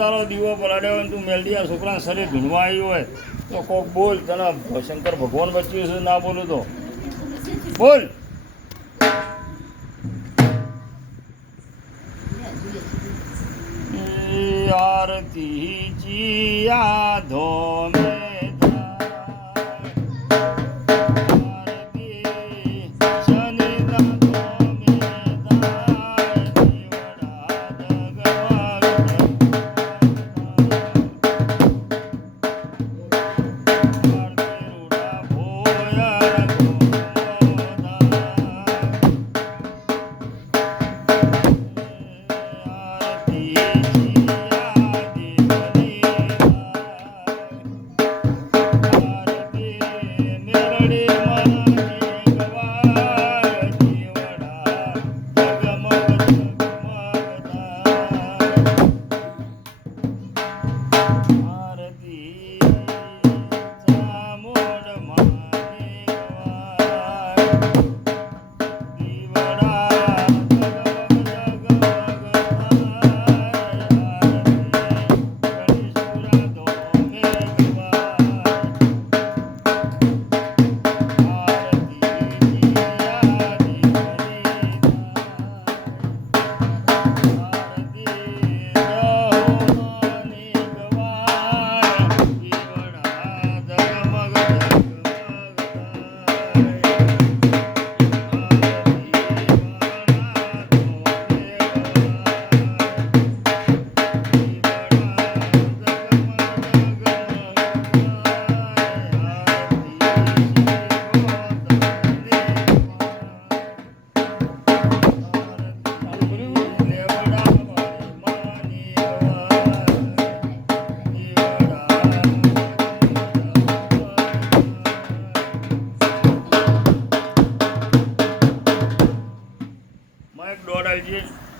તારો દીવો પલાડ્યો હોય તું મેલડી આ છોકરા શરીર ભીણવા આવ્યું હોય તો કોક બોલ તને શંકર ભગવાન બચ્યું છે ના બોલું તો બોલ. આરતી ચિયા ધોમે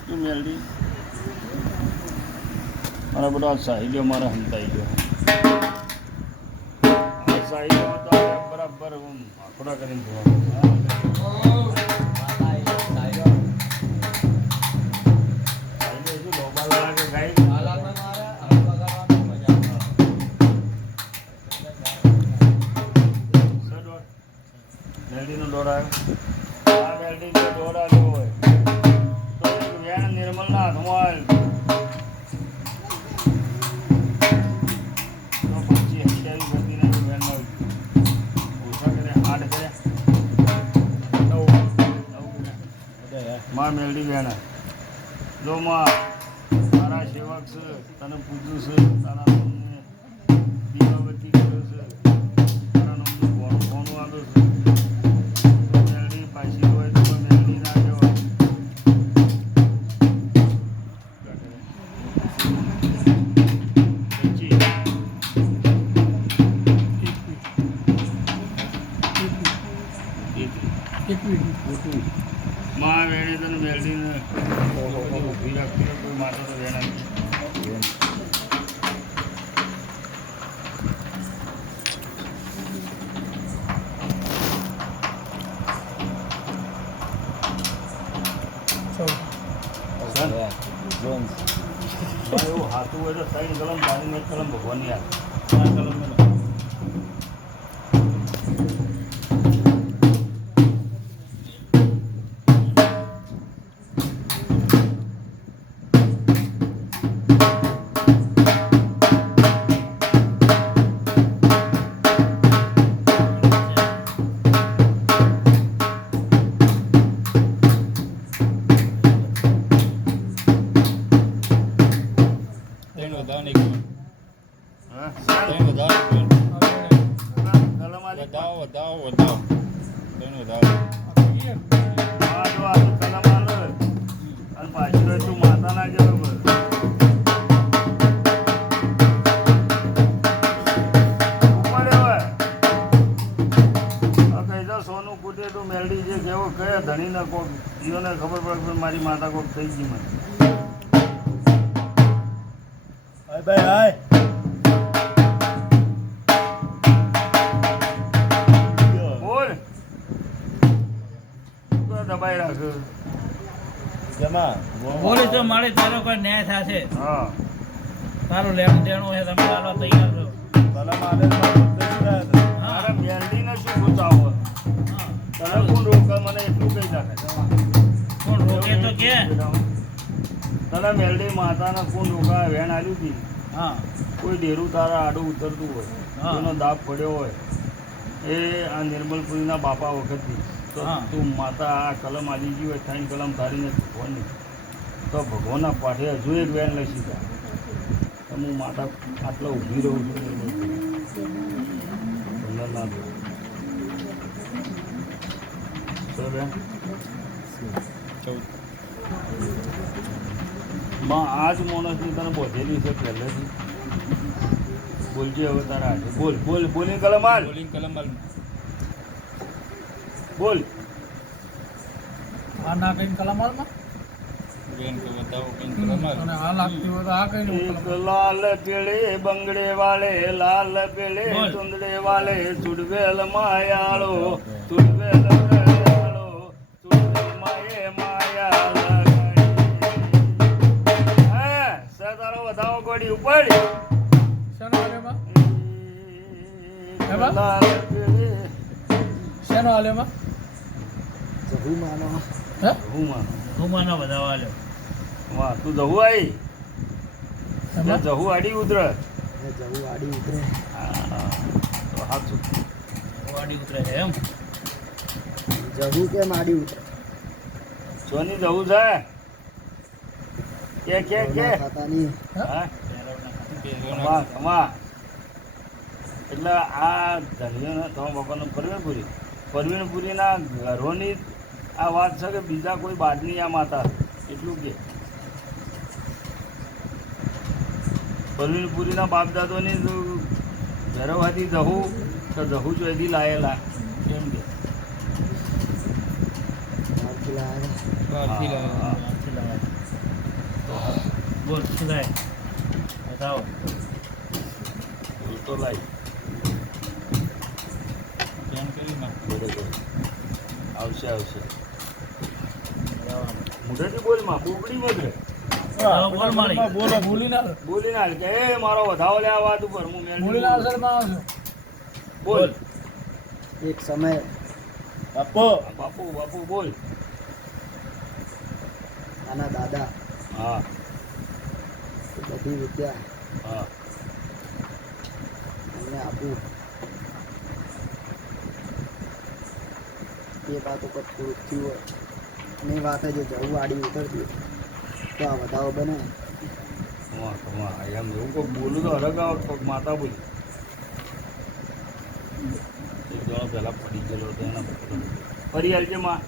તું મેલડી મારા બધા સાહિત્ય મારા હંતાઈ ગયો આ સાહિત્યમાં તો બરાબર આખોડા કરીને મેલડીનો દોર આવ્યો આ મેલડી જો દોર આવ્યો હોય નિર્મલના હાથમાં તો પછી હત્યાવી ભરતીને વેનમાં ઓછા કરે 8 કર્યા 9 માં મેલડી વેણ જો માં તારા સેવક છે તને પૂજ્યું છે તારા નામને દીવાબત્તી કર્યો છે તારા નામનું ફોનું આવ્યું છે મેલડી પાછી હોય તો મેલડી ના કહેવાય માં વેણે તને મેલડીને ઊભી રાખતી કોઈ માતા તો વેણા એવું હાથું હોય તો 3 કલમ 5 કલમ ભગવાનની હાથ 5 કલમ સોનું કૂટે તો મેલડી જે કેવો કયા ધણીને કોક જીઓને ખબર પડે મારી માતા કોક થઈ ગઈ મને ભાઈ હાય બોલ દબાઈ રાખ જમા બોલે તો મારે તારો કોઈ ન્યાય થશે. હા તારું લેણું દેણું છે તમે આલો તૈયાર રહો. ભલા મારે મારા મેલડીને શું પૂછાવો તને કોણ રોકે મને એટલું કહી નાખે કોણ રોકે તો કે તને મેલડી માતાને કોણ રોકા વેણ આવ્યું હતી હા કોઈ ડેરું તારા આડું ઉતરતું હોય હા. એનો દાબ પડ્યો હોય એ આ નિર્મલપુરીના બાપા વખતની તો હા. તું માતા આ કલમ આલી ગઈ હોય ત્રણ કલમ તારીને ભગવાનની તો ભગવાનના પાઠે હજુ એક વેણ લઈ શીખા તો હું માતા આટલો ઊભી રહું છું નિર્મલપુરી સુંદર ના દો સર બેન માં આજ માણસની તને બોધેલી છે પહેલેથી બોલજે હવે તારા આજે બોલ બોલ બોલી કલમ હાલ બોલિંગ કલમ બોલ આ ના કઈ કલમાલમાં બેન કે બતાવો કઈ કલમાલ અને આ લાગતી હોય તો આ કઈ એક લાલ પેળે બંગડે વાળે લાલ પેળે બોલ. ચુંદડે વાળે ચુડવેલ માયાળો ચુડવેલ માયાળો ચુડવેલ માયે માયા લગાઈ હે સતારો વધાવો ગોડી ઉપર શેનો આલેમાં એક એમાં? લાલ પેળે શેનો આલેમાં જહુ માનો હે જહુ માનો રૂમાનો વધાવા આલ્યો વાહ તું જહુ આવી એમાં જહુ આડી ઉતર જવું આડી ઉતરે તો હાથ વાડી ઉતરે છે એમ જવું કેમ આડી ઉતરે સોની જવું છે કે ખાતાની હા ખમા ખમા એટલે આ ધનિયાના તમારા બાપાનો પરવીણપુરીના ઘરોની આ વાત છે કે બીજા કોઈ બહારની આ માતા એટલું કે પરવીણપુરીના બાપ દાદોની ઘરવાથી જહુ તો જહુ જોઈથી લાયેલા એમ કે બહારથી લાયા બહારથી લાવ્યા. આથી લાયા. બોલ શું થાય બતાવો બોલતો લાય બેન કરી નાખ બરોબર આવશે આવશે બરાબર. મોઢેથી બોલમાં બોબડી મગરે હા, બોલ મારી બોલો ભૂલી ના બોલી ના કે એ મારો વધાવો લે આ વાત ઉપર હું ભૂલી ના અસરમાં આવજો બોલ એક સમય બાપો બાપુ બાપુ બોલ આના દાદા હા એ બધી વિદ્યા હા એમને આપું એ વાત ઉપર થોડુંક થયું હોય અને એ વાત જે જવું આડી ઉતરતી હોય તો આ વધાવો બને કમા કમા એમ એવું કોઈ બોલું તો અલગ આવે કોઈક માતા બોલી એક જણો પહેલા પડી ગયેલો હતો એના ફરી આવજે માં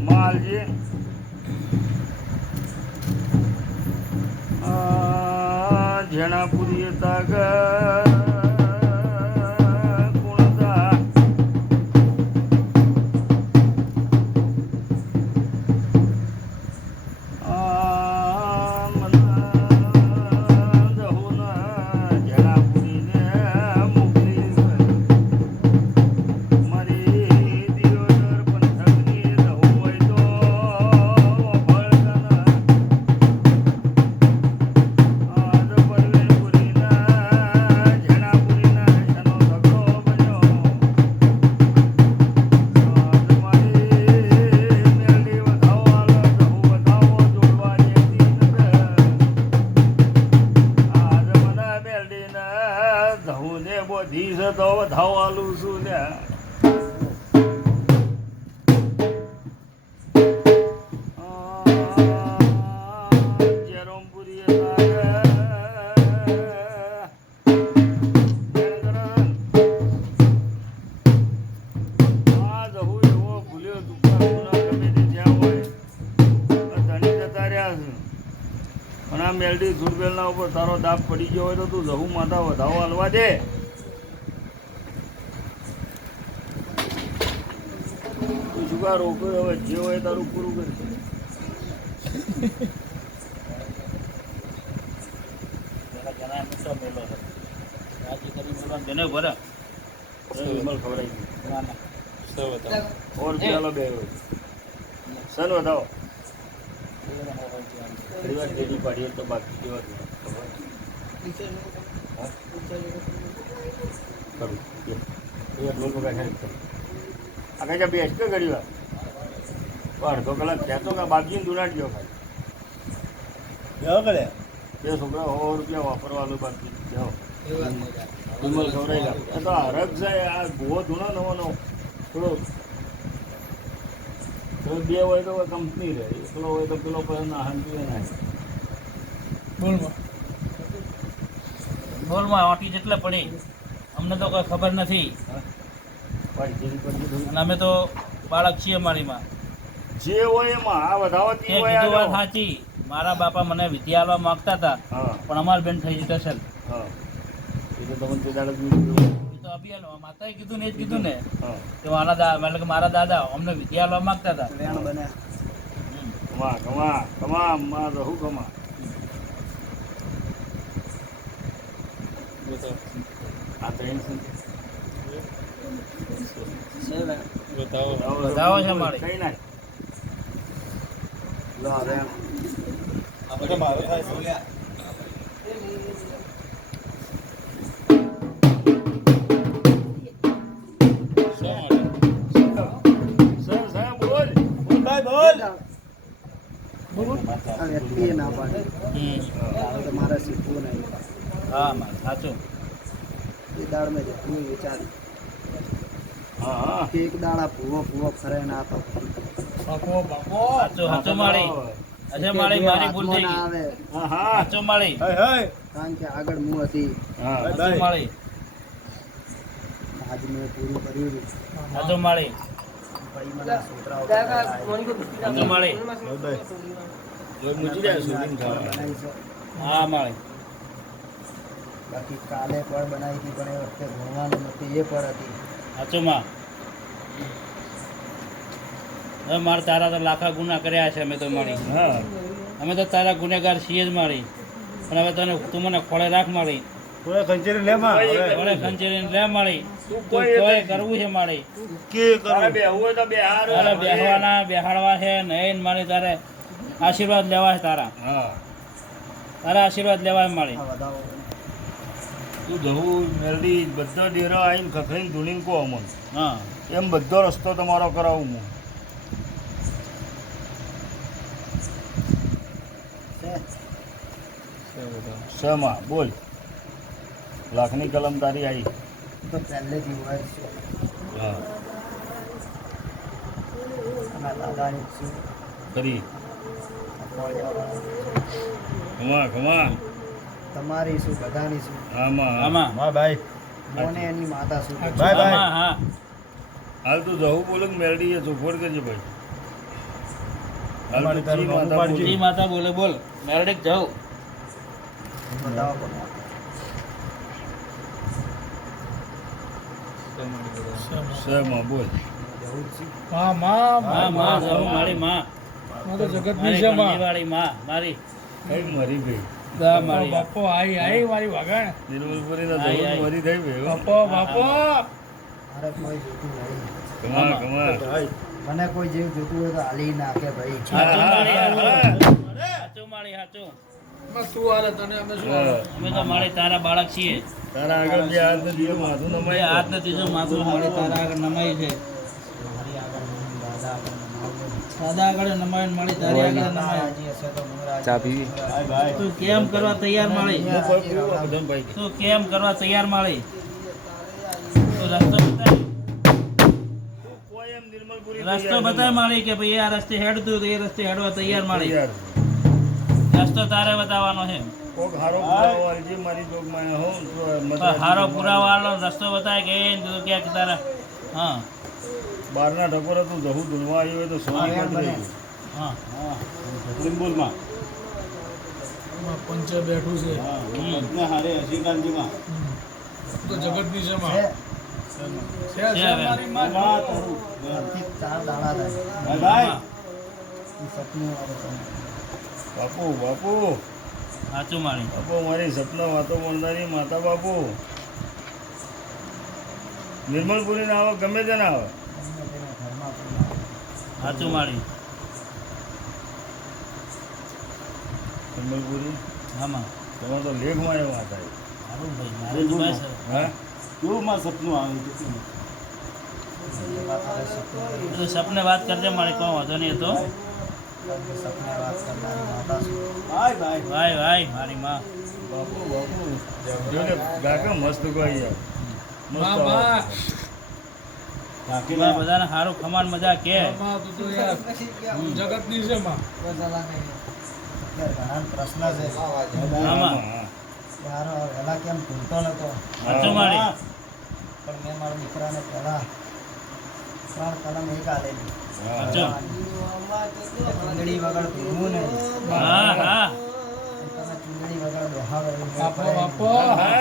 માલજી જણાપુરી તાગ કુણતા બધી છે તો વધાવવાનું છું ને જેરોમપુરી મેલડી સુરબેલના ઉપર તારો દાબ પડી ગયો હોય તો તું જહુ માતા વધાવો હાલવા દે તું શું કા રોકો હવે જે હોય તારું પૂરું કરી જણા મિત્રો મેલો હતો જેને ભરે વિમલ ખવડાવી ગયું. ના ના સો બતાવો. ઓર ચાલો બે સન બતાવો થોડી વાર ટેડી પાડીએ તો બાકી જેવા જ ખબર. હા? કરું. એ લોકો બેઠા છે. આ કઈ બેસ કે ઘડી વાર અડધો કલાક ખેંચો કે બાકી દુરાટ ગયો ખાલી કેવો કરે બે છોકરા 100 રૂપિયા વાપરવાનું બાકી જાઓ વિમલ ખવડાવી લાવ. એ તો હરક છે આ ભૂવો ધૂણો નવો નવો થોડો બે હોય તો કંપની રહે એકલો હોય તો પેલો પછી ના હાંકી ના બોલમાં વાટી જેટલે પડી અમને તો કોઈ ખબર નથી પાડી થોડી અને અમે તો બાળક છીએ મારીમાં જે હોય એમાં આ વધાવતી એ હોય કીધું વાત આ સાચી મારા બાપા મને વિદ્યા આપવા માંગતા હતા હા પણ અમાર બેન થઈ જશે સર હા એ તો તમને તે દાડે જ જોયું. એ તો અભિયાન માતાએ કીધું ને એ જ કીધું ને હા કે એટલે કે મારા દાદા અમને વિદ્યા આપવા માંગતા હતા વેણ બન્યા કમા માં રહું કમા બતાવો. આ ટ્રેન છે છે વેણ બતાવો. વધાવો છે મારે. કઈ નાખ લો આ વેણ શા માટે? સર સાહેબ બોલ આ વ્યક્તિએ ના પાડે હવે તો મારે શીખવું નહીં હા મારે સાચું એ દાડ મેં જેટલું વિચાર્યું હા હા કે એક દાડા ભૂવો ફરે ના તો સાચું સાચું માળી અજય માળી મારી ભૂલ થઈ હાથમાં ના ગઈ આવે હા હા સાચું માળી કારણ કે આગળ હું હતી હા સાચું માળી આજ મેં પૂરું કર્યું હતું. સાચું માળી ભાઈ મને છોકરાઓ બનાવ્યા. સાચું માળી જો મૂકી જાય શૂટિંગ ફળ થવાનું. બનાવી છે હા માળી બાકી કાલે ફળ બનાવી હતી પણ એ વખતે ભણવાનું નથી એ ફળ હતી સાચું માં હવે મારે તારા તો લાખા ગુના કર્યા છે અમે તો માળી હા અમે તો તારા ગુનેગાર છીએ જ માળી પણ હવે તને તું મને ખોળે રાખ માળી ખોળે ખંચેરીને લે માળી તું કોઈ કરવું છે માળી તારે બેહવું હોય તો બેહાર. તારે બેહવાના બેહાડવા છે નહીં માળી તારે આશીર્વાદ લેવા છે તારા હા તારા આશીર્વાદ લેવા છે માળી આ વધાવો તું જવું મેલડી બધો ડેરો આવીને ખખડીને ધૂણીને કહો અમને હા એમ બધો રસ્તો તમારો કરાવું હું છે સો બતાવો. શમાં બોલ લાખની કલમ તારી આવી તો પહેલેથી હોય જ છે હા અને દાદાની જ છે કરી આ ફળ લેવાના. ખમા તમારી શું બધાની શું આમાં આમાં મોને એની માતા શું આમાં હા હાલ તું જવું બોલે કે મેલડી એ ચોખવટ કરજે ભાઈ હાલ તું જી માતા બોલે. જી માતા બોલે બોલ મેરડીક જાઉં બતાવો પણ શા માટે બતાવો? શમાં બોલ જવું જ છે હા માં જાઉં મારી માં મારી ગણજીવાળી માં મારી કઈ મરી ગઈ દા મારી નિર્મલપુરી ના આઈ, આઈ. જવું મરી થઈ ગયું મારે કોઈ જોતું નહીં કમા મને કોઈ જેવું જોતું હોય તો હાલી નાખે ભાઈ સાચું માળી હા. સાચું માળી સાચું હા. અમે તો માળી તારા બાળક છીએ તારા આગળ જે હાથ નથી એ માથું બે નમાય હાથ નથી જો માથું માળી તારા આગળ નમાઈ છે મારી આગળ નહીં, દાદા આગળ નમાવું. દાદા આગળ નમાય ને માળી તારી આગળ નમાય રાજી હશે તો હું રાજી. તું કેમ કરવા તૈયાર માળી હું કોઈ પીવું આ બધાને ભાઈ તું કેમ કરવા તૈયાર માળી તું રસ્તો બતાય કોઈ એમ નિર્મલપુરી રસ્તો બતાય માળી કે ભાઈ આ રસ્તે હેડતું તો એ રસ્તે હેડવા તૈયાર માળી યાર રસ્તો તારે બતાવવાનો છે કોક હારો પુરાવો આલજે મારી જોગમાં હો તો મતલબ હારો પુરાવાનો રસ્તો બતાય કે એ તું ક્યાંક તારા હા બહારના ઠકોરો તું જહું ધૂણવા આવ્યો હોય તો સોની હા, મત બને. રહી હા લીંબુલમાં પંચે બેઠું છે છે. છે હવે. આજથી 4 દાડા થાય. ઈ સપનું આવે છે. બાપુ બાપુ સાચું માળી બાપુ મારી સપના વાતો મળનારી માતા બાપુ નિર્મલપુરી ના આવે ગમે તે ના આવે ગમે તેના ઘરમાં કોઈ આવે. સાચું માળી નિર્મલપુરી આમાં તમારે તો લેખમાં એવા થાય સારું ભાઈ મારે જ બસ હા કેવું માં સપનું આવ્યું હતું? એ વાત હવે સપને એ તો સપને વાત કરજે મારી કોઈ વાંધો નહીં હતો સપને વાત કરનારી માતા છું. Bye bye. ભાઈ ભાઈ મારી માં બાપુ બાપુ જો ને કાકા મસ્ત કોઈ યાર મસ્ત માં, આવે. માં. કાકીના બધાને સારું ખમાન મજા કે માં, તું તો યાર જગતની છે માં. કોઈ જલા નહીં. એટલે ઘણા પ્રશ્ન છે આમાં કે હારો વહેલા કેમ ભૂલતો નતો સાચું માળી પણ મેં મારા દીકરાને પહેલા 3 કલમ એક આલેલી સાચું ચૂંદડી વગર ભૂલવું નહીં હા હા તમે ચૂંદડી વગર બેહાડો એવું મેં બાપો, કરેલું. બાપો.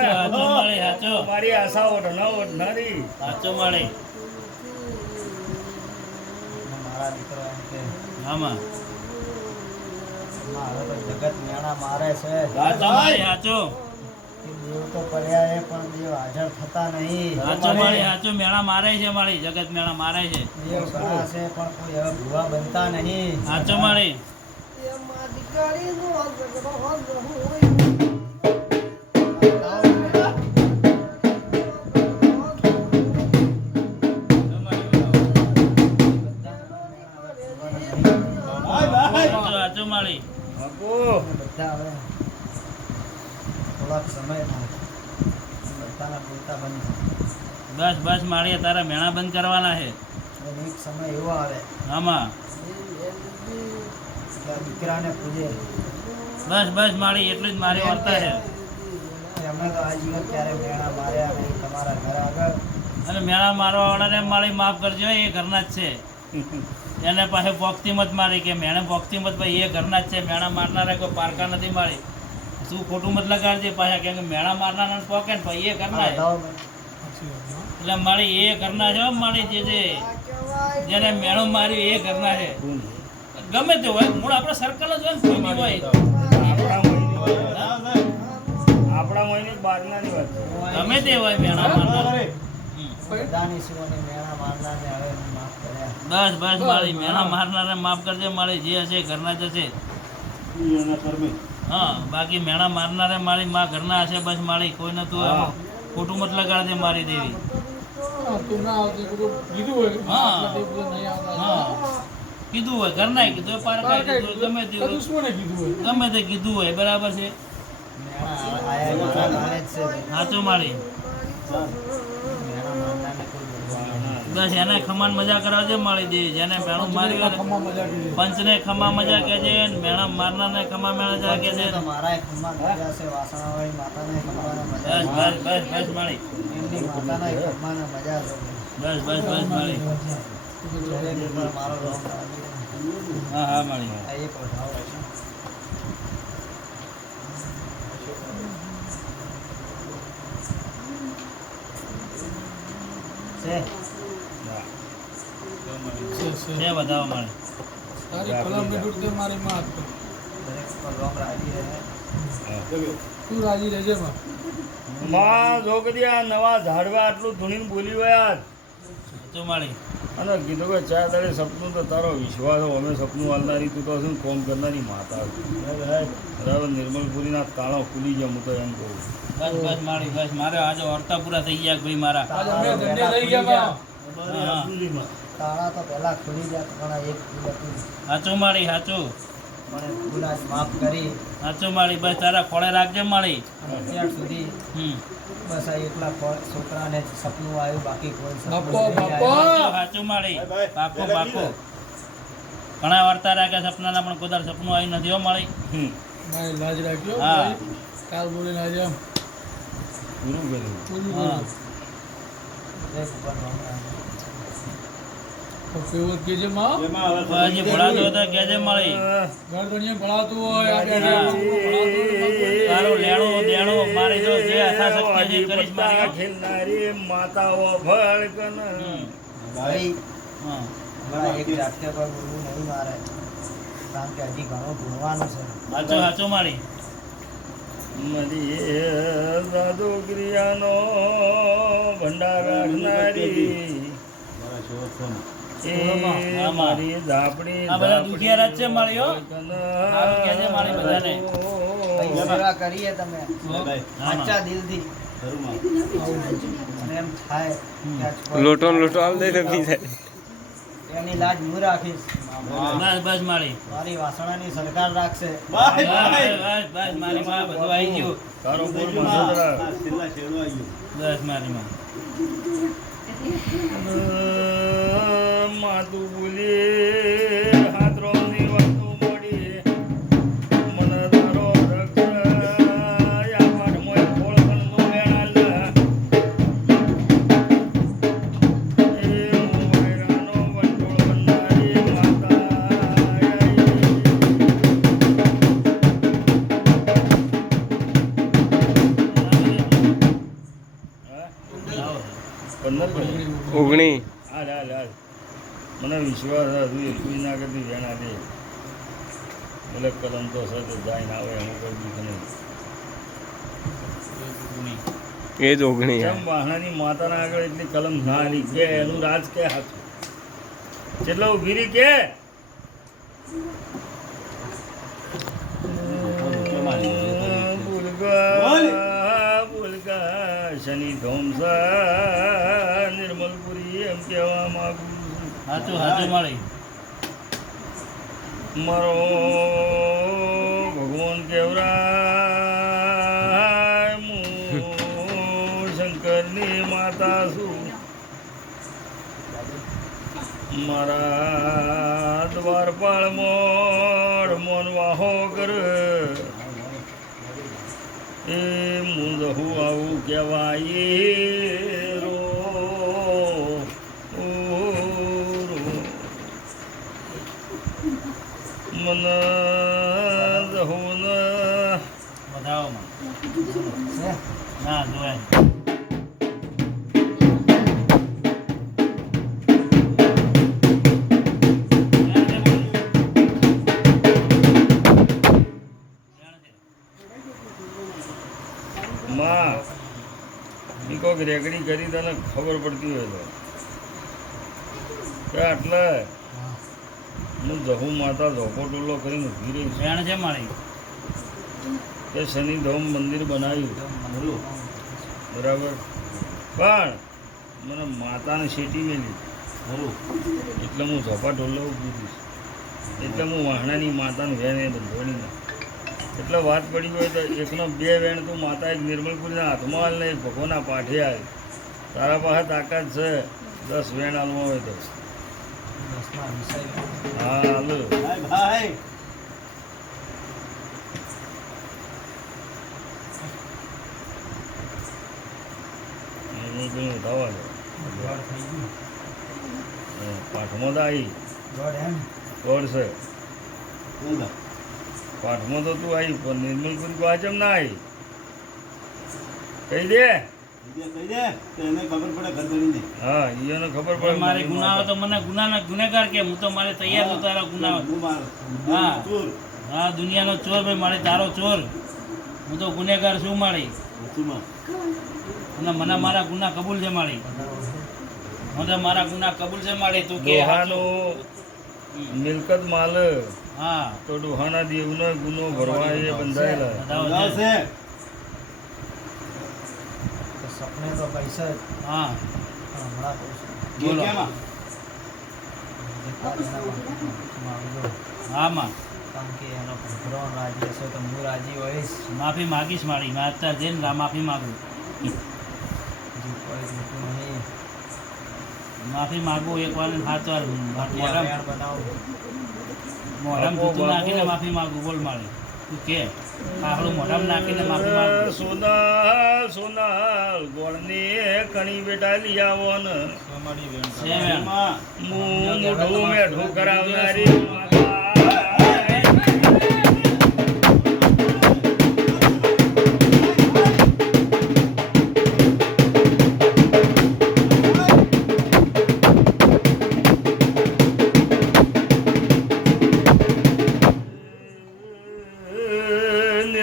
સાચું માળી સાચું મારી આશા ઓઢનારી સાચું માળી અને મારા દીકરો એમ કે આમાં "માં, હવે તો જગત મેણા મારે છે સાચું માળી સાચું કે દેવ તો પડ્યા છે પણ દેવ હાજર થતા નહીં સાચું માળી સાચું મેળા મારે છે માળી જગત મેળા મારે છે દેવ ઘણા છે પણ કોઈ હવે ભૂવા બનતા નહીં સાચું માળી બાય બાય. સાચું સાચું માળી બાપુ બધા હવે થોડાક સમયમાં બધાના બોલતા બંધ બસ બસ માળી તારા મેળા બંધ કરવાના છે થાય અને એક સમય એવો આવે આમાં કે આ દીકરાને પૂજે બસ બસ માળી એટલું જ મારી વાર્તા છે કે અમે તો આ જીવન ક્યારે મેણા માર્યા નહીં તમારા ઘર આગળ અને મેળા મારવા વાળાને માળી માફ કરજો એ ઘરના જ છે એને પાસે પોખતી મત મારી કે મેણે પોખતી મત ભાઈ એ ઘરના જ છે મેળા મારનારા કોઈ પારકા નથી મારી શું ખોટું મત લગાડજે પાછા કેમ કે મેળા મારનારા પોકે ને ભાઈ એ ઘરના છે. બધાઓ બંધ. સાચી વાત, હા. એટલે મારી એ ઘરના છે હો મારી જે જેને મેળો માર્યો એ ઘરના છે ગમે તે હોય મૂળ આપણે સર્કલ જ હોય ને કોઈ બી હોય આપણા મહિને બારનાની વાત છે ગમે તે હોય મેળા મારનાર બધાની સુવાની મેણા મારનારને હવે માફ કર્યા બસ બસ મારી મેળા મારનારે માફ કરજે મારી જે હશે એ ઘરના જ હશે એના કર્મે. હા બાકી મેળા મારનારે મારી માં ઘરના હશે બસ મારી કોઈને તું એમાં ખોટું મત લગાડજે મારી દેવી હા, તું ના આવતી બધું કીધું હોય હા. આટલા તે બધા નહીં આવતા. હા કીધું હોય ઘરના કીધું હોય પારકા કીધું હોય, ગમે તે હોય દુશ્મને કીધું હોય ગમે તે કીધું હોય બરાબર છે મેણા આયા મારા ગાળે જ છે સાચું મારી મેણા મારનારને કોઈ બોલવાનું નહીં. બસ એને ખમાન મજા કરાવજે મારી દેવી જેને મેણું માર્યું હોય ને ખમ્મા મજા કરી પંચને ખમા મજા કે છે ને મેણા મારનારને ખમા મજા કે છે પંચને તો મારાય ખમ્મા મજા છે વાસણાવાળી માતાને ખમ્માના મજા બસ છે. બસ બસ બસ મારી એમની માતાના ખમ્માના મજા છે બસ બસ બસ મારી દરેક ઉપર મારો રોમ લાગી રહ્યો. હા હા મારી આ એક વધારો છે છે છે બતાવો મારી તારી કલમ ની દૂર તે મારી માં આપતો. દરેક ઉપર રોમ લાગી રહે તું રાજી રહેજે માં માં જો કદી આ નવા ઝાડવા આટલું ધૂણીને બોલી વયા તો મારી અને કીધું કે ચાર દાડે સપનું તો તારો વિશ્વાસ હો, અમે સપનું હાલનારી તું તો હશે ને કોમ કરનારી માતા હતી. બરાબર નિર્મલપુરીના તાળા ખુલી ગયા હું તો એમ કહું બસ બસ મારી બસ મારે આજે વર્તા પૂરા થઈ ગયા ભાઈ મારા આજે અમે ધન્ય થઈ ગયા માં હા તાળા તો પહેલા ખુલી જાત પણ આ એક ભૂલ હતી સાચું મારી સાચું મને ભૂલ આજ માફ કરી સાચું મારી બસ તારા ખોળે રાખજે મારી અને અત્યાર સુધી બસ આ એકલા છોકરાને જ સપનું આવ્યું બાકી કોઈ સપનું બાપો, નહીં બાપો. આવ્યું. સાચું મારી બાય બાય. પાકો ભેગા પાકો થઈએ. ઘણા વર્તા રાખ્યા સપનાના પણ કોદાર સપનું આવ્યું નથી હો મારી ભાઈ લાજ રાખ્યો હા. ભાઈ. કાલ બોલીને આજે આમ પૂરું કર્યું પૂરું હા કર્યું. દરેક ઉપર રોમ લાગી. તો કેવું કહેજે માં એમાં હવે તો હજી ભણાતો હતો કહેજે મારી ગણગણીએ ભણાવતું હોય આ બેઠા ભણાવતું હોય. તારું લેણું દેણું મારી જો જે યથાશક્તિ છે એ કરીશ મારી હો. ખેલનારી માતાઓ ભડકન ભાઈ હા હમણાં એક જાતે પર બોલવું નહીં મારે કારણ કે હજી ઘણું ભણવાનું છે સાચું સાચું મારી મારી દાદો ક્રિયાનો ભંડાર રાખનારી મારા શોષણ એ મારી ધાપડી આ બધા દુખિયારા જ છે મારી હો. આવી કહે છે મારી બધાને. ભાઈ સેવા કરીએ તમે ભાઈ સાચા દિલથી ઘરમાં અને એમ થાય કે આજ કોઈ લોટો લોટો આમ દઈ દે પી જાય. એની લાજ હું રાખીશ બસ બસ મારી મારી વાસણાની સરકાર રાખશે ભાઈ બસ ભાઈ બસ બસ મારી માં બધું આવી ગયું. તારો બોરમાં સદરા. છેલ્લા શેરો આવી ગયો બસ મારી માં માતું બોલી હાથ રોમની વાતો મોડી મને તારો રક્ષ યા પાઠમાં ખોળખણનો વેણાલ એ મોવાયરાનો વંટોળ બંધારી માતા આવો. 15 ઓગણી હાલ હાલ હાલ મને વિશ્વાસ હતું એ કોઈ ના કરતી વેણા દે એટલે કલમ તો સર જાય ના આવે એનું કોઈ બીક નહીં એ જ ઓગણી જેમ વાહણાની માતાના આગળ એટલી કલમ ના આલી કે એનું રાજ કે હાથું કેટલો ઊભી રહી કે બોલગા શનિ ધોમસા નિર્મલપુરી એમ કહેવા માંગુ છું સાચું સાચું મારી મારો ભગવાન કેવરાય હું શંકરની માતા છું મારા દ્વારપાળમાં મોન વાહો કર એ મુંદહું આવું કહેવાય રો મન દહુન વધાવો માં છે ના જોવાય માં એ કોઈક રેકડી કરી તને ખબર પડતી હોય તો કે આટલે હું જહુ માતા ઝોપો ટોલો કરીને ઊભી રહી છું વેણ છે મારી કે શનિધોમ મંદિર બનાવ્યું બરાબર પણ મને માતાને શેટી મેલી એટલે હું ઝોપા ટોલો ઊભી રહીશ એટલે હું વાહણાની માતાને વેણ એ બંધોણી ના એટલે વાત પડી હોય તો એકનો બે વેણ તું માતા એક નિર્મલપુરીના હાથમાં હાલ ને એક ભગવાનના પાઠે હાલ તારા પાસે તાકાત છે 10 વેણ હાલમાં હોય તો દસમા વિષય હા હાલો ભાઈ ભાઈ હું કોઈ થવા દો દોડ થઈ ગયું પાઠમાં તો આવી દોડ એમ કોડ છે બોલો પાઠમાં તો તું આવી પણ નિર્મલપુરી પાછમ ના આવી કહી દે કહી દે તો એને ખબર પડે ઘર ધરીને હા એને ખબર પણ પડે મારે ગુના આવે તો મને ગુનેગાર કે હું તો મારે તૈયાર છું તારા ગુના હું માર હા. ચોર હા દુનિયાનો ચોર ભાઈ મારે તારો ચોર હું તો ગુનેગાર છું મારી વચમાં અને મને મારા ગુના કબૂલ છે મારી મને મારા ગુના કબૂલ છે મારી તું કે ડોહાનો મિલકત માલ હા તો ડોહાના દેવનો ગુનો ભરવા એ બંધાયેલા બતાવો ગાવ છે. છે તો સપને તો પૈસા જ હા પણ હમણાં તો બોલો. કેમાં જેટલા એના માંગજો હા માં કારણ કે એનો ભદ્રો રાજી હશે તો હું રાજી હોઈશ માફી માગીશ મારી મેં અત્યારે જઈને માફી માગું જે કોઈ જોતું નહીં માફી માગું એક વાર ને 7 વાર મોઢામાં વેણ બનાવું જૂતું નાખીને માફી માગું બોલ મારી તું કે આખડું મોઢામાં નાખીને માફી માગું સોનાલ સોનાલ ગોળની કણી બેટા લઈ આવો ને છે વેણ. એમાં હું મોઢું મેઠું કરાવનારી માતા.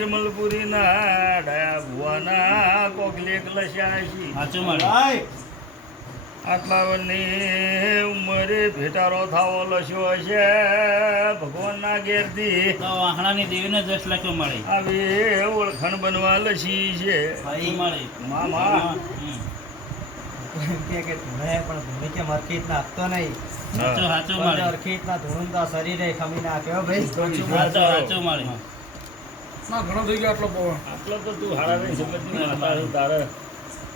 નિર્મલપુરીના લસ્યા છે સાચું માળી ભાઈ આટલા વરની ઉંમરે ભેટારો થાવો લસ્યો હશે ભગવાનના ઘેરથી તો વાહણાની દેવીને જશ લખ્યો માળી આવી ઓળખાણ બનવા લસી છે સાચું માળી મામા હમ. કે ધૂણે પણ ધૂણે કે મરખી રીતના આપતો નહીં સાચું સાચું પણ માળી હરખી રીતના ધૂણું તો શરીરે ખમી નાખ્યો ભાઈ સાચું સાચું માળી ના ઘણો થઈ ગયો આટલો પવન આટલો તો તું હારા નહીં સમજતી માતા છું તારે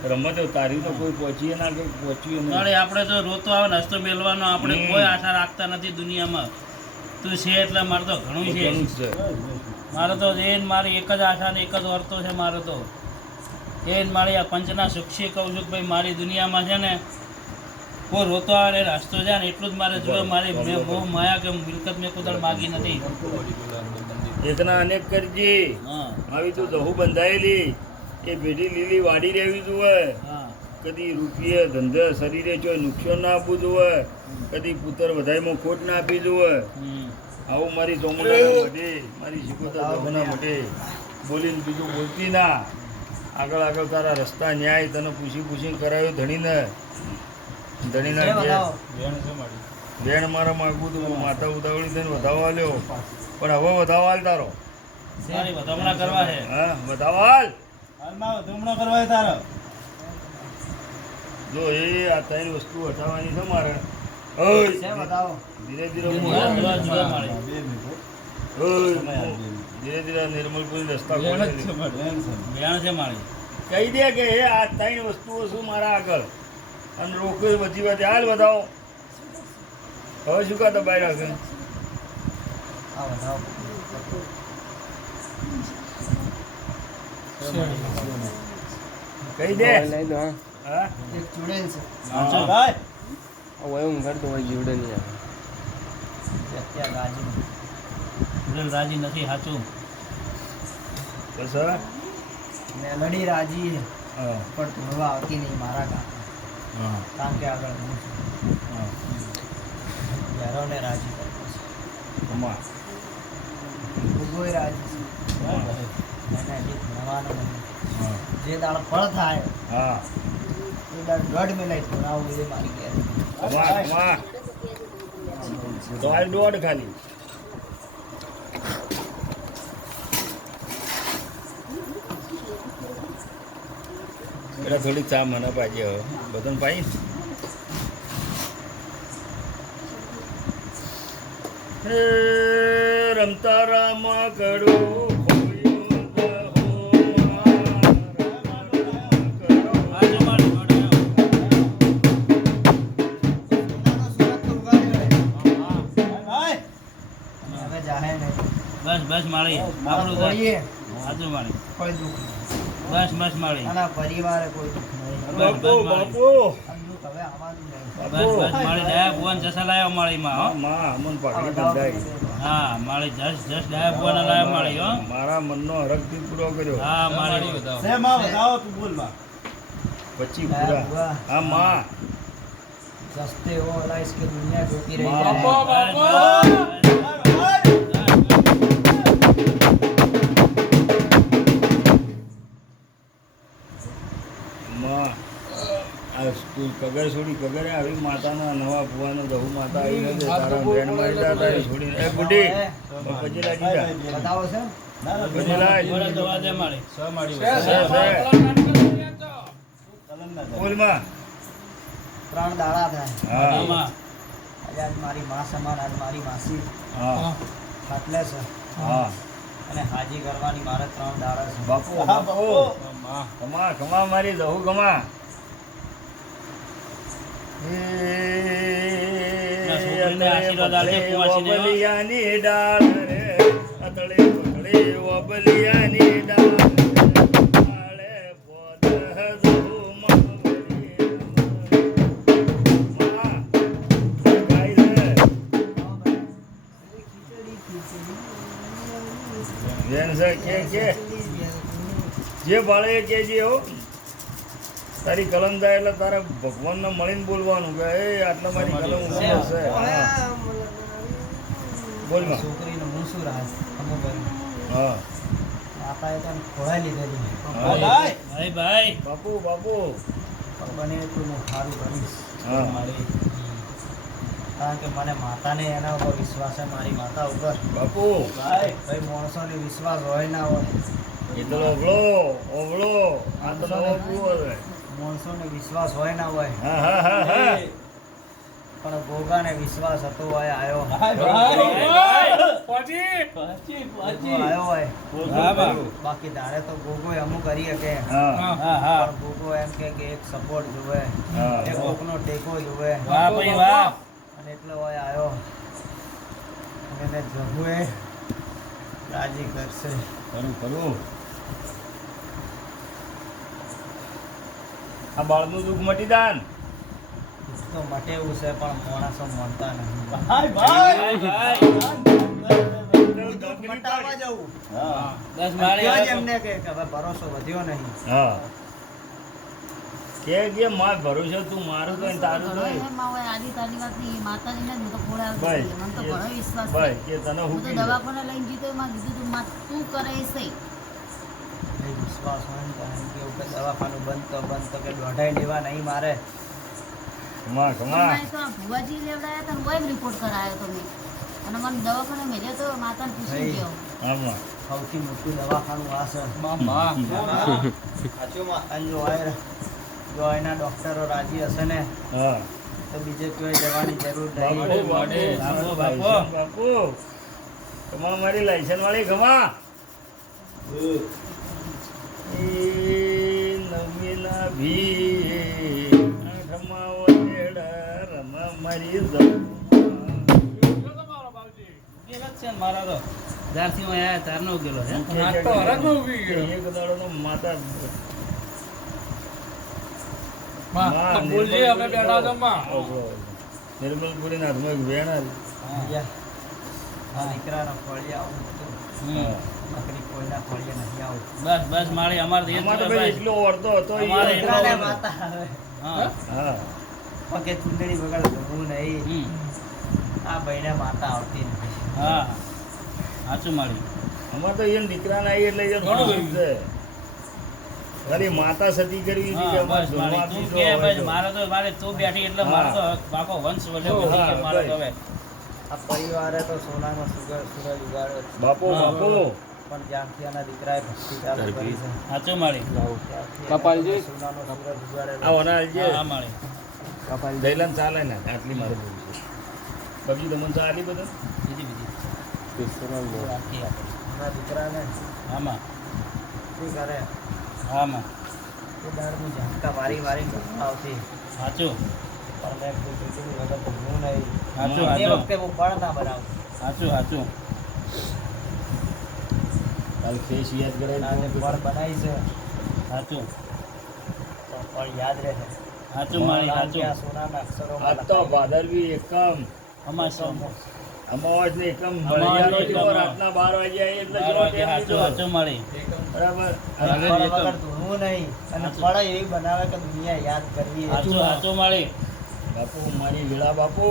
રમત તારી તો કોઈ પહોંચીએ ના કે પહોંચ્યું માળી નહીં આપણે તો રોતો આવે ને હસતો મેલવાનો આપણે હમ. કોઈ આશા રાખતા નથી દુનિયામાં તું છે એટલે મારે તો ઘણું છે ઘણું જ છે મારે તો એ જ મારી એક જ આશા ને એક જ વર્તો છે મારે તો એ જ મારી આ પંચના સુક્ષી કહું છું કે ભાઈ મારી દુનિયામાં છે ને કોઈ રોતો આવે ને હસતો જાય ને એટલું જ મારે જોવે મારી મેં બહુ માયા કે મિલકત મેં કોઈ માગી નથી એકના અનેક કરજી હા આવી તું દહુ બંધાયેલી એ ભેડી લીલી વાડી રહેવી જોવે હા કદી રૂપિયે ધંધે શરીરે ચોય નુકસાન ના આપવું જોવે કદી પુત્ર વધાઈમાં ખોટ ના આપી જોવે હમ. આવું મારી ચોમડાના મઢે મારી શીખોતા દહોના મઢે બોલીને બીજું બોલતી ના આગળ આગળ તારા રસ્તા ન્યાય તને પૂછીને કરાયો ધણીને ધણીના છે બતાવો. બેન મારા માગું તું માતા ઉતાવળી થઈને વધાવવા લ્યો પણ હવે વધાવવા હાલ તારો મારી વધામણા કરવા છે હા વધાવવા હાલ હાલમાં ધૂમણો કરવા છે તારો જો એ આ ત્રણ વસ્તુ હટાવવાની છે મારે ઓય છે બતાવો ધીરે ધીરે જોવા જોવા માળી બે મિનિટ ઓય ધીરે ધીરે નિર્મલપુરી રસ્તા ખોલે બેણ છે માળી કહી દે કે એ આ ત્રણ વસ્તુઓ શું મારા આગળ અને રોકે બધી વાત હાલ બતાવો હવે શું કા દબાઈ રાખે આ બતાવો કહી દે લઈ દો હા એક ચૂડેલ છે સાચું ભાઈ હવે હું કરતો હોય જીવડે નહીં આવે જે અત્યારે ગાજી સુરેલ રાજી નથી સાચું બસ મેલડી રાજી છે હા પણ ધૂણવા આવતી નહીં મારા કાકા હા કારણ કે આગળ હું છું હા યારોને રાજી કર્યો છે કમા ભૂગોય રાજી છે હા એને હજી ધૂણવાનો નહીં હા જે દાળ ફળ થાય હા એ દાળ દોઢ મિલાઈ ધૂણાવું એ મારી ઘેર કમા કમા તો આ દોડ ખાલી એટલે થોડી ચા મને પાછી હવે બધાને પાઈ હે રમતા રામ કરું સાચું માળી જોડે ભાઈ હવે જાહે નહીં બસ બસ માળી આપણું કોઈએ સાચું માળી કોઈ દુઃખ નહીં બસ બસ માળી આના પરિવારે કોઈ દુઃખ નહીં બાપુ બાપુ આ દુઃખ હવે આવવાનું નહીં બસ બસ માળી દયા ભુવન જસા લાયો માળીમાં હો માં અમન આ પાકડી બતાવો બંધાઈ હા માળી જસ જસ દયા ભુવન લાયો માળી હો મારા મનનો હરખથી પૂરો કર્યો હા માળી સે માં બતાવો તું બોલ માં પછી હા, પૂરા બુઆ. હા માં સસ્તે હો અલા इसकी दुनिया જોતી રહી બાપો, જાય માં આ તું કગર છોડી કગરે આવી માતાના નવા ભુવાનો દહુ માતા આવીને જે તારા બેન મારી દાદા એ છોડીને એ બુઢી પછી લાગી જા બતાવો છે પછી લાગ જોડે દવા દે માળી બોલ માં ત્રણ દાડા થાય હા આમાં આજે આજ મારી માં સમાન આજ મારી માસી હા ખાટલે છે હા અને હાજી કરવાની મારે 3 દાડા છે બાપુ બાપુ કમા કમા મારી દહુ કમા છોકરીને આશીર્વાદ આપજે, કુંવાસીને, હો. ઓબલિયાની ડાળ રે અતળે પકડે ઓબલિયાની ડાળ રે પોદ હજુ માવરી માં ગાય રે બેન છે કે જે બાળે એ કહેજે હો તારી કલમ થાય એટલે તારે ભગવાનને મળીને બોલવાનું કે એ આટલા મારી કલમ ઉભી હશે હા બોલ માં છોકરીને હું શું રાજ અમુક હા માતા માતાએ તો ખોળાઈ લીધેલી. હા, ભાઈ. ભાઈ ભાઈ બાપુ બાપુ પણ બને એટલું હું સારું કરીશ. હા. મારી કારણ કે મને માતાને એના ઉપર વિશ્વાસ છે, મારી માતા ઉપર. બાપુ ભાઈ. ભાઈ માણસોને વિશ્વાસ હોય ના હોય, એ તો ઓગળો આ તો નવો કૂવો છે. માણસોને વિશ્વાસ હોય ના હોય, હા હા હા હા પણ ગોગાને વિશ્વાસ હતો હોય આવ્યો. ભાઈ, ભાઈ, ભાઈ. પહોંચી. પહોંચી, ગોગો પહોંચી. આવ્યો હોય. હા, બા. બાકી ધારે તો ગોગો અમુક કરી શકે, હા હા હા પણ ગોગો એમ કે એક સપોર્ટ જોવે, હા. એક કોકનો ટેકો જોવે, વાહ ભાઈ વાહ અને એટલો હોય આવ્યો અને એને જગુએ રાજી કરશે. ખરું આ બાળનું દુઃખ મટી દાન તો મટે એવું છે પણ માણસો માનતા નહીં. ભાઈ, ભાઈ. ભાઈ દુઃખ મટાવવા જવું હા. 10 માળી ત્યાં જ આવે એમને કે હવે ભરોસો વધ્યો નહીં. હા કે માર ભરોસો તું મારું તો તારું તો ઘણો એમ આવે, આજી તારી વાત નહીં, માતાજીને જ હું તો ખોળાવી ભાઈ, દીધી. મને તો ઘણો વિશ્વાસ છે. ભાઈ કે તને હું હું તો દવાખાને લઈને જીતો એમાં કીધું તું તું કરે એ સહી. એ વિશ્વાસ હોય ને તો એમ કેવું કે દવાખાનું બંધ તો કે દોઢાઈ લેવા નહીં મારે. ખમા પણ ખમા મેં તો આ ભુવાજી લેવડાયા હતા ને હું એમ રિપોર્ટ કરાયો તો મેં. અને મને દવાખાને મેલ્યો તો માતાને પૂછી ભાઈ. ગયો. આમાં સૌથી મોટું દવાખાનું આ છે. અને જો એના ડોક્ટરો રાજી હશે ને હા તો બીજે કોઈ જવાની જરૂર બાપુ નહીં. બાપુ બાપુ, લાયસન્સ બાપુ ખમા મારી લાયસન્સ વાળી ખમા એ નવીના ભી આઠમા ઓલેડા રમા મારી ગેલો જ છે ને મારા તો જ્યારથી હું આયા ત્યારનો ગેલો છે નાટો હરાજમાં ઊભી ગયો. એક દાડોનો માતા માં, તો બોલજે, અમે બેઠા છો માં. નિર્મલપુરી ના હાથમાં એક વેણ આવી. આ દીકરાના ફળિયા આવું તો હમ. નકરી કોઈના ફળિયા નહીં આવું. બસ બસ માળી અમારે તો એ જ આમાં તો છે ભાઈ ભાઈ. એટલો ઓળતો હતો ઈ અમારે એટલો દીકરાને ઓળતો. માતા આવે. હા હા પગે ચૂંટણી વગર ધોવું નહીં. હમ. આ ભાઈને માતા આવતી નથી. હા સાચું માળી અમાર તો એને દીકરાના આવી એટલે એ ઘણું ઘણું છે ખાલી માતા સતી કરવી હતી કે હા, અમારે બસ માળી ધર્મ તું આપી કે દો ભાઈ હવે મારે તો મારે તું બેઠી એટલે હા. મારો તો પાકો વંશ વધ્યો હા, વધી ગયો મારો તો ભાઈ. હવે આ પરિવારે તો સોનામાં સૂરજ ઉગાડ્યો છે. બાપુ હા. બાપુ પણ જ્યાંથી આના દીકરાએ ભક્તિ ચાલુ કરી છે સાચું માળી ત્યારથી કપાલજી. સોનાનો સૂરજ ઉગાડેલો આ વના જે હા માળી દૈલાન ચાલે ને આટલી મારું બોલું છે બાબજી તમને ચા આલી બધા બીજી બીજી વિશ્રામ રાખી આપણે એના દીકરાને આમાં શું કરે આમાં એ દાળની ઝાંકા વારી વારી આવતી સાચું પણ મેં કોઈ ચૂંટણી વગર તો હું નહીં. સાચું એ સાચું વખતે હું ફળ ના બનાવું. સાચું સાચું કાલ ફેસ યાદ આજે કરાવી ફળ બનાવી છે સાચું તો ફળ યાદ રહે. સાચું માળી કારણ કે આ સાચું સોનાના અક્ષરોમાં આજ તો ભાદરવી એકમ અમાસમ અમાવાસ ને એકમ અમાવાસ ભળિયાનો એકમ, જેવો હા. રાતના 12 વાગ્યા એટલે 12 જેવો વાગે ટેમ સાચું લીધો. સાચું માળી બરાબર અને આગળ ફળ એકમ. વગર ધૂણવું નહીં અને ફળ એવી બનાવે કે દુનિયા યાદ કરવી. સાચું સાચું માળી બાપુ મારી વેળા બાપુ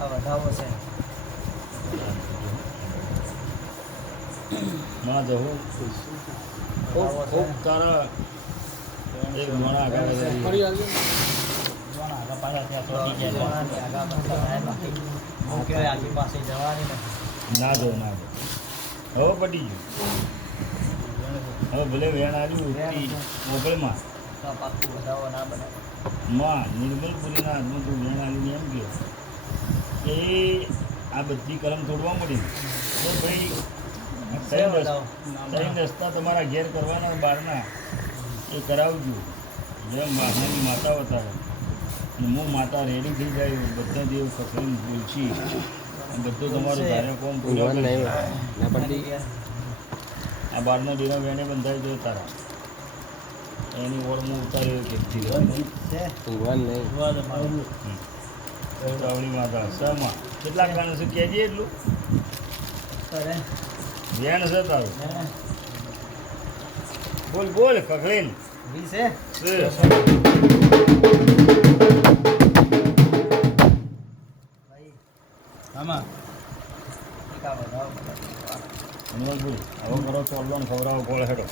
આ વધાવો છે. માં જવું ખૂબ ખૂબ તારા એક મોણા આગળ કરી. ફરી આવજો. જોણા આગળ પાછા ત્યાં તો ચોટી જાય સોનાની આગા પાછા થાય બાકી હું કહેવાય આગી પાસે જવાની નથી. ના જો ના જો હવે પટી ગયું હવે ભલે વેણ આવ્યું વેણ. મોકલમાં તો આ પાકું વધાવો ના બને. માં નિર્મલપુરીના હાથમાં તું વેણ આવીને એમ કહ્યું કે આ બધી કલમ તોડવા મળી તો ભાઈ આ છે ત્રણ વધાવો. ત્રણ રસ્તા તમારા ઘેર કરવાના બહારના એ કરાવજો જેમ માતાની માતા બતાવે અને હું માતા રેડી થઈ જાય બધા દેવ કસરીને બોલશી બધું તમારું ધારે કોમ પૂરો ઊંઘવાનું નહીં કરશે. ના પડતી આ બારનો ડેરો વેણે બંધાઈ ગયો તારા એની ઓળમાં ઉતાર્યો કે છે. ઊંઘવાનું નહીં જોવા દે માળી. ચાવડી માતા સમાં કેટલા કાણ છે કહેજે એટલું કરે. વેણ છે તારું ને બોલ બોલ કખડીને વી છે. છે. ભાઈ આમાં એક આ વધાવો કરે. અનવરભાઈ હવે કરો ચોલ્લો ને ખવડાવો ગોળ હેડો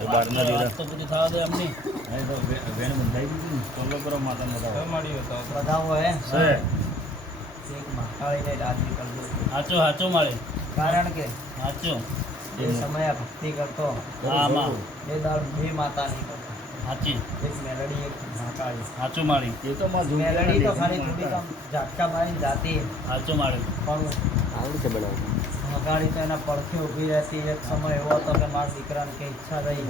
એ બહારના વાત દીધા તો પૂરી થવા દે એમની હા એ તો વેણ બંધાઈ દીધી ને ચોલ્લો કરો માતાને બતાવો બધાઓ હે છે એક મહાકાળીને રાજી કરજો સાચું સાચું મળે કારણ કે સાચું એ સમયે ભક્તિ કરતો આમાં એ દાળ બે માતા નહીં કરતો સાચી એક મેલડી એક મહાકાળી સાચું માળી એ તો માં મેલડી તો ખાલી થોડીક આમ ઝાટકા મારી જાતી સાચું માળી પણ આવડે છે બનાવવું મહાકાળી તો એના પડખે ઊભી રહેતી. એક સમય એવો હતો કે મારા દીકરાને કઈ ઈચ્છા થઈ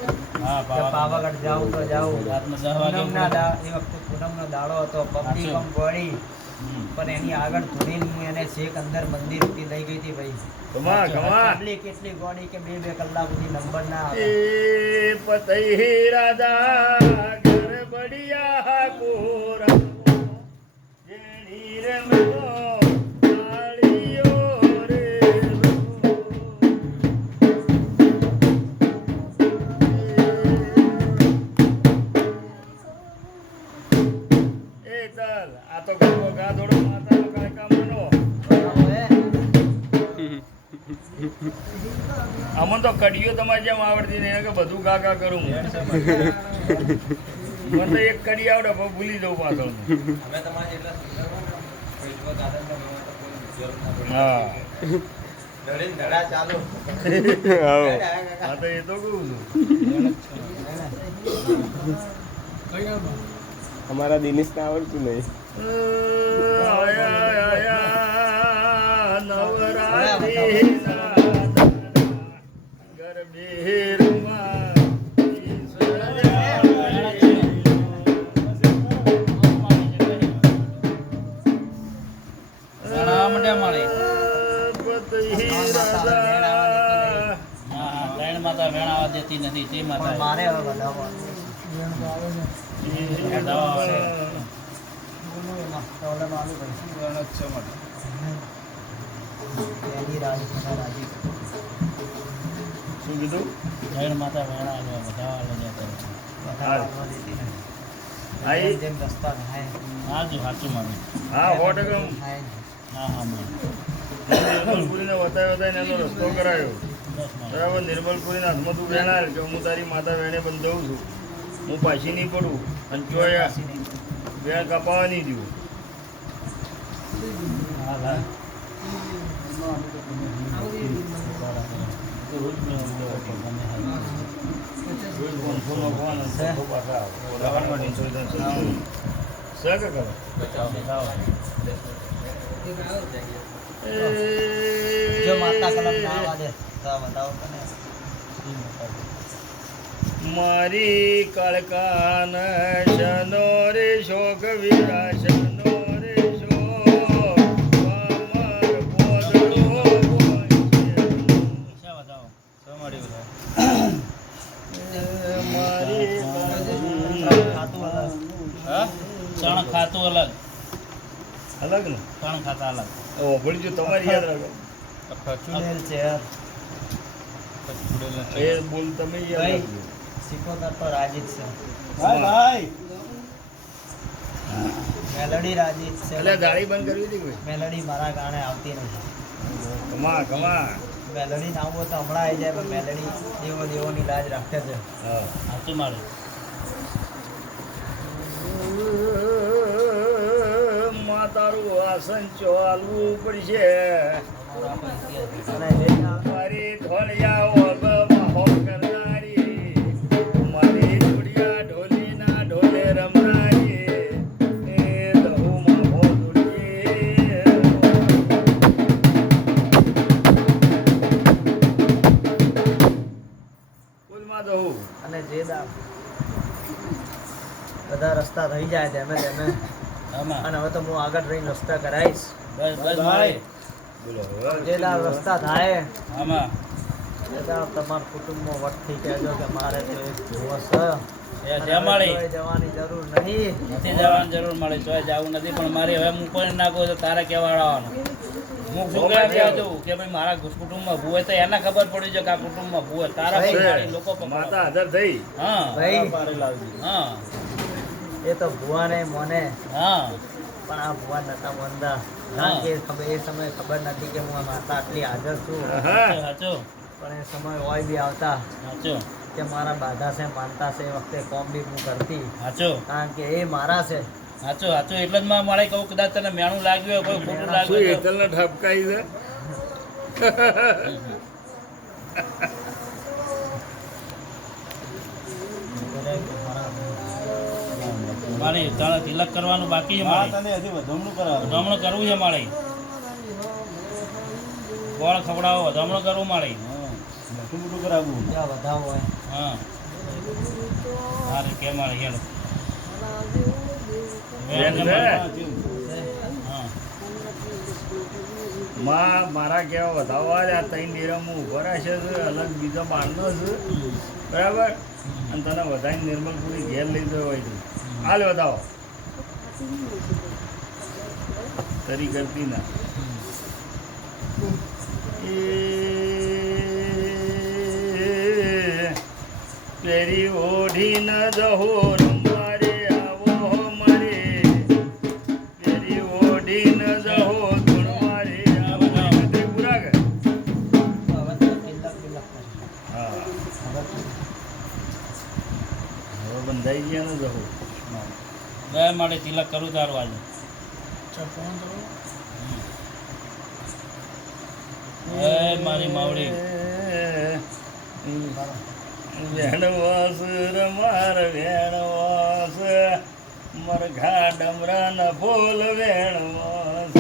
હા કે પાવાગઢ જાઉં તો જાઉં. રાતના 10 વાગે પૂનમના એ વખતે પૂનમનો દાડો હતો. પબ્લિક આમ ગોળી પણ એની આગળ ધોડીને હું એને છેક અંદર મંદિર સુધી લઈ ગઈ હતી ભાઈ. કમા કમા પબ્લિક એટલી ગોળી કે 2 કલાક સુધી નંબર ના આવે. એ પતઈ રાધા ઘર બડિયા કોરા જેણી રમો તાળીઓ રે એ ચાલ આ તો ગરબો ગા દોડો માતાનો કાર્યક્રમનો અમન તો કડીઓ તમારે જેમ આવડતી નહીં કે બધું ગા ગા કરું હું. મને તો એક કડી આવડે પણ ભૂલી જવું પાછળ હા ધડા ચાલુ. હા તો એ તો કહું છું અમારા દિનેશને આવડતું નહીં. આયા આયા નવરાત્રિના ગરબે રમવા ઘણા મંડ્યા માળી પતઈ રાધા હા ત્રણ માતા વેણાવા દેતી નથી તે પણ માતા મારે હવે વધાવવાનું. ઓલામાં આલુ ભાઈ. એની રાજી રાજી. શું કીધું ત્રણ માતા વેણા બધા લઈ જતા વધાવવા દેતી નથી. આઈ? જેમ રસ્તા થાય સાચું સાચું માળી હા 100% થાય. હા હા માળી નિર્મલપુરીને વતાવી વતાવીને એનો રસ્તો કરાયો બસ માળી બરાબર. નિર્મલપુરીના હાથમાં તું વેણાય કે હું તારી માતા વેણે બંધાવું છું, હું પાછી નહીં પડું અને ચોયા વેણ કપાવા નહીં દઉં. હા હા રોજ મેં રોજ 500 ફોન અને 500 પાછા આવે. ઓલામાં 200 છે કે કરો જો માતા કલમ ના વાજે તો બતાવો તને. મારી કાળકાન શનો રે શોક વિરાશનો રે શોક અમર પોદળો શા બતાવો શા માળી બતાવો મારી ખાતું અલગ. હા ચણ ખાતું અલગ અલગ ને ચણ ખાતા અલગ ઓ ભૂલજો તમારી યાદ રાખો ચૂડેલ છે એ બોલ તમે યાદ ભાઈ. રાખજો. સિકોતર તો રાજી જ છે. ભાઈ મેલડી રાજી જ છે. એટલે ગાડી બંધ કરવી હતી કોઈ મેલડી મારા ગાણે આવતી નથી. કમા કમા મેલડી ના આવું હોય તો હમણાં આવી જાય પણ મેલડી દેવો દેવોની લાજ રાખે છે. સાચું માળી માં તારું આસન ચાલવું પડશે અને લેના મારી ઢોલિયા ઓગમાં હો કરનારી મારી ઢોલિયા ઢોલીના ઢોલે રમનારી એ દહુમાં હો દુડીએ કુલમાં દહુ અને જે દા બધા રસ્તા થઈ જાય ધીમે ધીમે. આમાં અને હવે તો હું આગળ રહીને રસ્તા કરાવીશ. બસ બસ માળી બોલો જે દા રસ્તા થાય આમાં એ દા તમારા કુટુંબમાં વટથી કહેજો કે મારે તો એક ભૂવો છે. એ અને જ્યાં માળી હવે જવાની જરૂર નહીં. નથી જવાની જરૂર મળે ચોય જવું નથી પણ મારી હવે હું કોઈ નાખું તો તારે કહેવાડવાનું હું શું કહેવા જવું કે ભાઈ મારા કુટુંબમાં ભૂ હોય તો એને ખબર પડી છે કે આ કુટુંબમાં ભૂ હોય તારા ભાઈ, પણ મારી લોકો પકડવા. માતા હાજર થઈ હા ભાઈ હા એ તો ભુવાને મોને હા પણ આ ભુવા નતા મોનતા. કારણ કે એ સમયે ખબર નથી કે હું આ માતા આટલી હાજર છું. હા સાચો પણ એ સમય હોય બી આવતા સાચો કે મારા બાધા છે માનતા છે એ વખતે કોમ બી હું કરતી, સાચો કારણ કે એ મારા છે. સાચો સાચો એટલે જ મારે કહું કદાચ તને મેણું લાગ્યું હોય કોઈ ખોટું શું લાગ્યું હોય તો. હેતલને ઠપકાઈ છે મારી તારે તિલક કરવાનું બાકી છે મારે તને હજી વધામણું કરાવે. વધામણું કરવું છે મારે ગોળ ખવડાવો વધામણું કરવું મારે હા, મોટું મોટું કરાવવું. જ્યાં વધાવ હોય હા મારે કે મારે હેલો બેન છે? હા માં મારા કેવા વધાવવા જ આ ત્રણ ડેરામાં ઉભા રહેશે છે, અલગ બીજો બારનો છે બરાબર, અને તને વધારે નિર્મલપુરી ઘેર લઈ જવો હોય તો હાલ વધાવો તરી કરતી ના પેરી ઓઢી ન જહો રંબારે આવો મારે પેરી ઓઢી ન જહો ગુણવારે આવો ત્રિપુરા કે હવે તો તિલક બિલક કરે. હા હવે તો હવે બંધાઈ ગયા ને જહો બે મારે તિલક કરું તારું આજે એ મારી માવડી વેણવાસ રમાર વેણવાસ મરઘા ડમરા ન ફૂલ વેણવાસ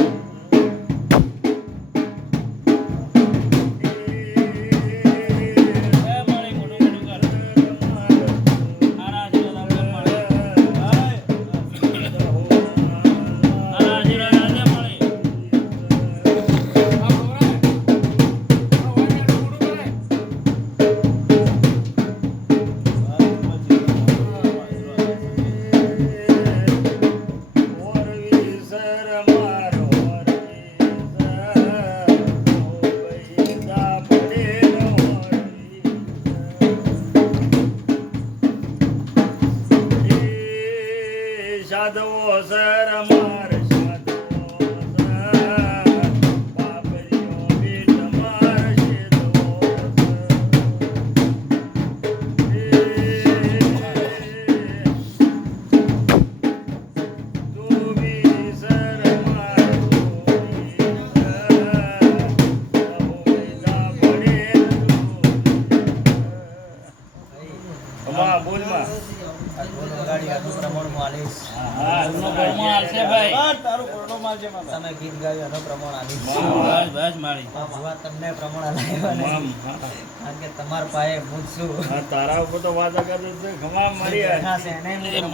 એ મારી મોટું મોટું કર આના આશીર્વાદ આપે મારે આના આશીર્વાદ આપે મારે સાધવો સર માર સાધવો સર બાપરીઓ બેટ માર શેધવો તું બી સર માર બોલમાં આ ઢોલ વગાડી આનું પ્રમાણ હું આલીશ. હા એમનો પ્રમાણ હાલશે ભાઈ બસ, તારું કોરડો મારજે મામા. તમે ગીત ગાયું એનું પ્રમાણ આલીશ. બસ બસ મારી આ ભુવા તમને પ્રમાણ આલાયો નહીં. કારણ કે તમારા પાસે હું જ છું. તારા ઉપર તો વાદા કરે છે ખમા મારી બેઠા છે એને હું પ્રમાણ